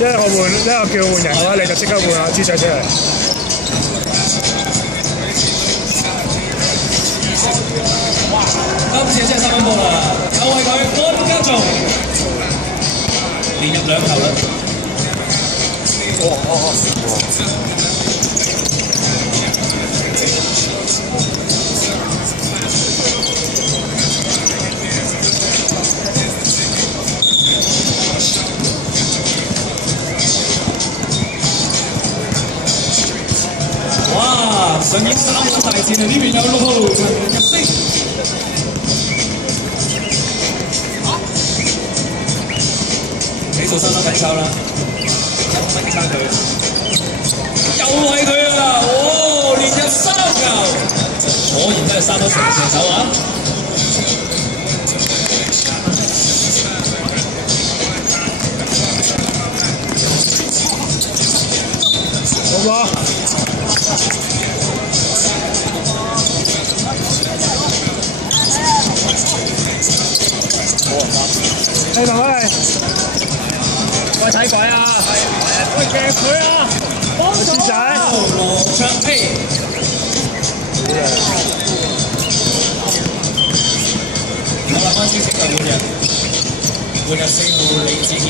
因為我換，因為我叫換人嘅話，你就即刻換阿豬仔出嚟。今次真係三分波啦，又係佢安家頌，連入2球啦。哇！上演3個大戰啊！呢邊有6號陳日升。數3分緊抽啦，1分差距，又係佢啊！哦，連入3球，果然都係3分成射手啊！好波，你同佢嚟。喂，睇鬼啊！喂，夾佢啊！幫手啊！羅卓希，好啦，安先成就換入4號李子健。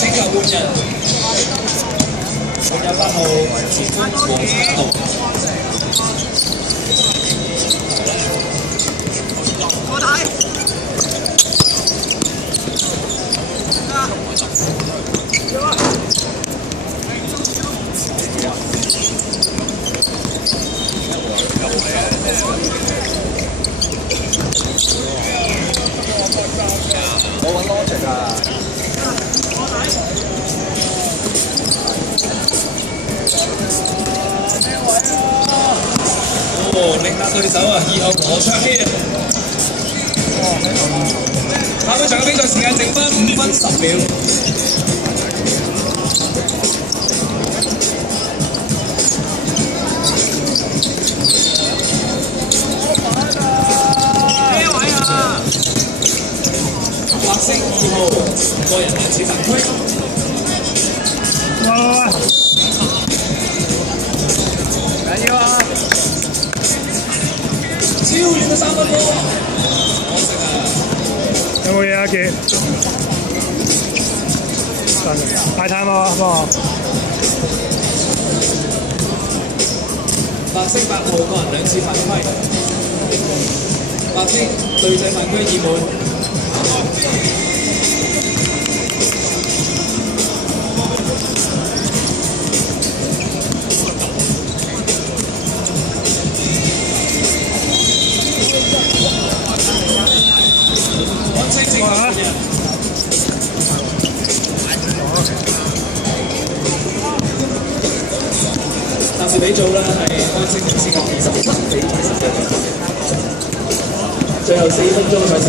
整球換人，換入8號前鋒黃家豪。我睇。我揾 logic 啊！哦，力壓對手啊！2號羅卓希啊！下半場嘅比賽時間剩翻5分10秒。咩位啊？白色2號個人兩次犯規。緊要啊！超遠嘅3分波，可惜啊！有冇嘢啊？傑，快睇喎，幫我。白色8號個人2次犯規，白色隊仔犯規2滿。暫時比數啦，係安星同先27比21，最後4分鐘賽前。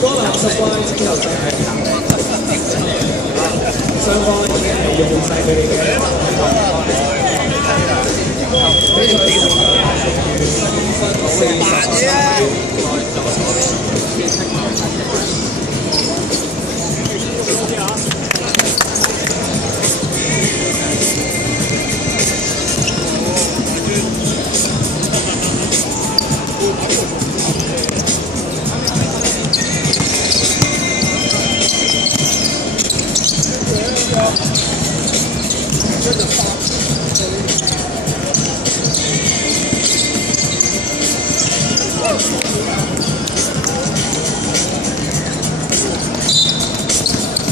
哥林10關之後就係雙方已經係用曬佢哋嘅比賽時間3分43秒。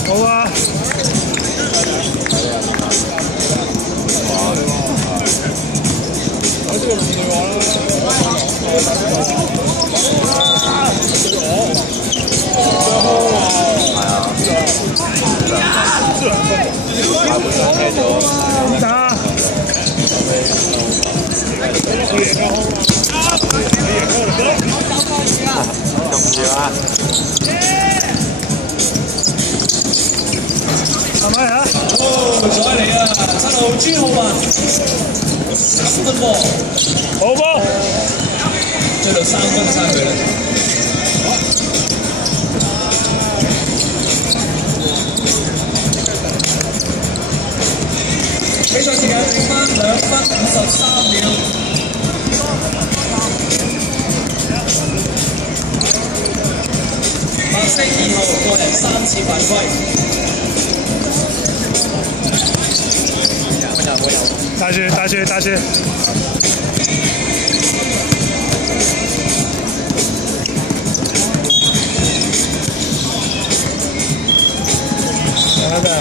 好啊！我呢個唔係話啦。再嚟啊！7號朱浩文3分波，好波，追到3分差距啦。比賽時間剩翻2分53秒。白色2號個人3次犯規。打去。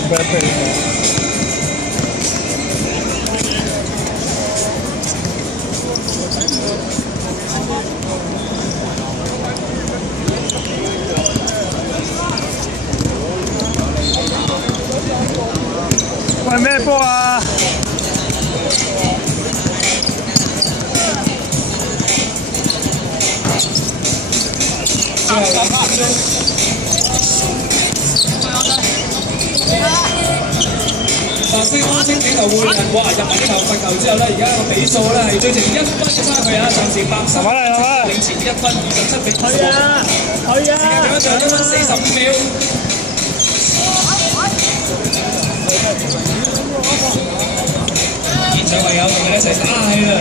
不要背。喂，咩波啊？最後8分鐘。白色安星頂頭換人，哇！入埋呢球罰球之後咧，而家個比數咧係追成1分嘅差距啊！暫時白色領前1分27比25。時間仲有1分45秒。現場朋友同佢哋一齊打氣啦！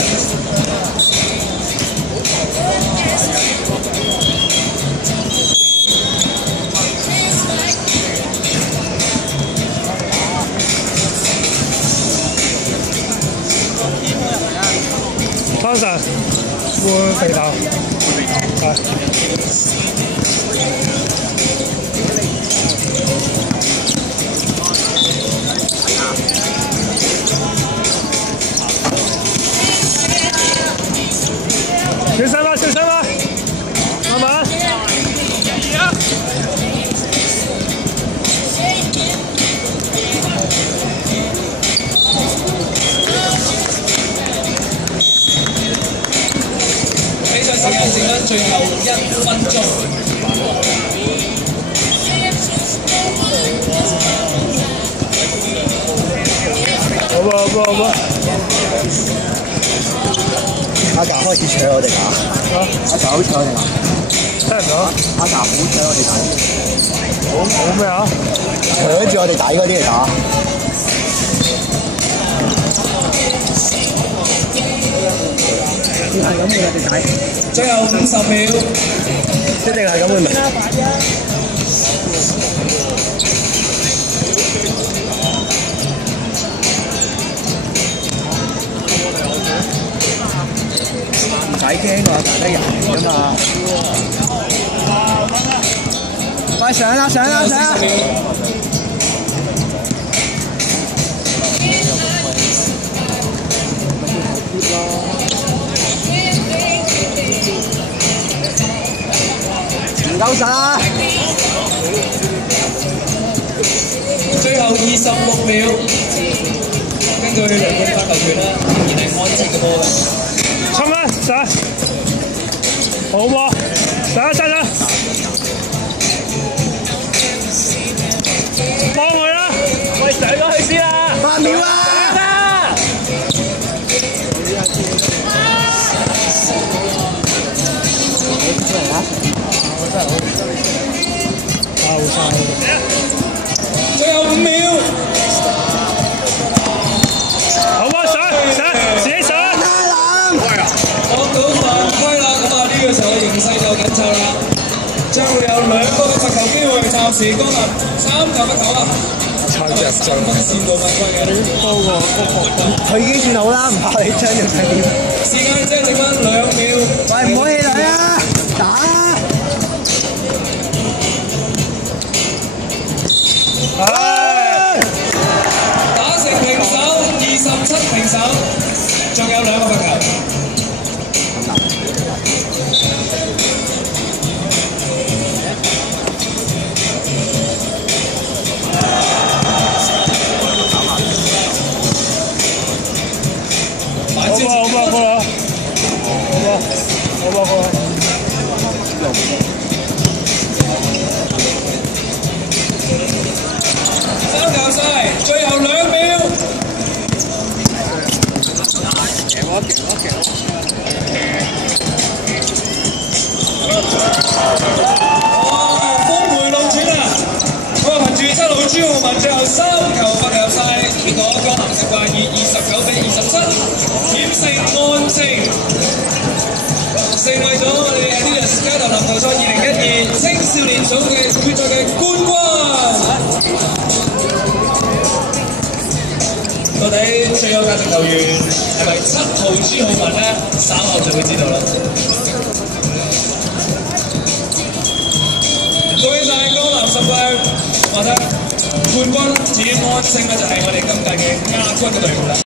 湯神換肥頭，係。小心啦，慢慢。比賽時間剩翻最後1分鐘。好噃。阿達開始搶我哋打，阿達好搶我哋打，聽唔到？阿達好搶我哋打，好咩啊？搶住我哋底嗰啲嚟打。係咁嘅，我哋底。最後50秒，一定係咁嘅咪？唔使驚喎，大家人嚟㗎嘛。快上啦！唔夠實啊！最後26秒，根據梁冠發球權啦，仍然係安全嘅波嘅。衝啦，上！好波，上！幫佢啦！喂，上咗去先啦8秒啦！最後5秒，好波，上，自己上！攞到犯規啦！咁啊，呢個時候嘅形勢就緊湊啦，將會有2個嘅罰球機會，暫時高能3球罰球啊！3分線度犯規嘅，佢已經算好啦，唔怕你將條命。時間只係剩翻2秒。喂，唔好氣餒啊！打啊！打成平手，27平手，仲有2個罰球。好波。3球晒，最後2秒。7號朱浩文最後3球罰球入晒，結果江南食怪以29-27險勝安城，成為咗我哋 Adidas 街頭籃球賽2012青少年組嘅決賽嘅冠軍。到底最有價值球員係咪7號朱浩文呢？稍後就會知道啦。恭喜晒江南十怪，或者冠軍展安升咧就係我哋今屆嘅亞軍嘅隊伍啦。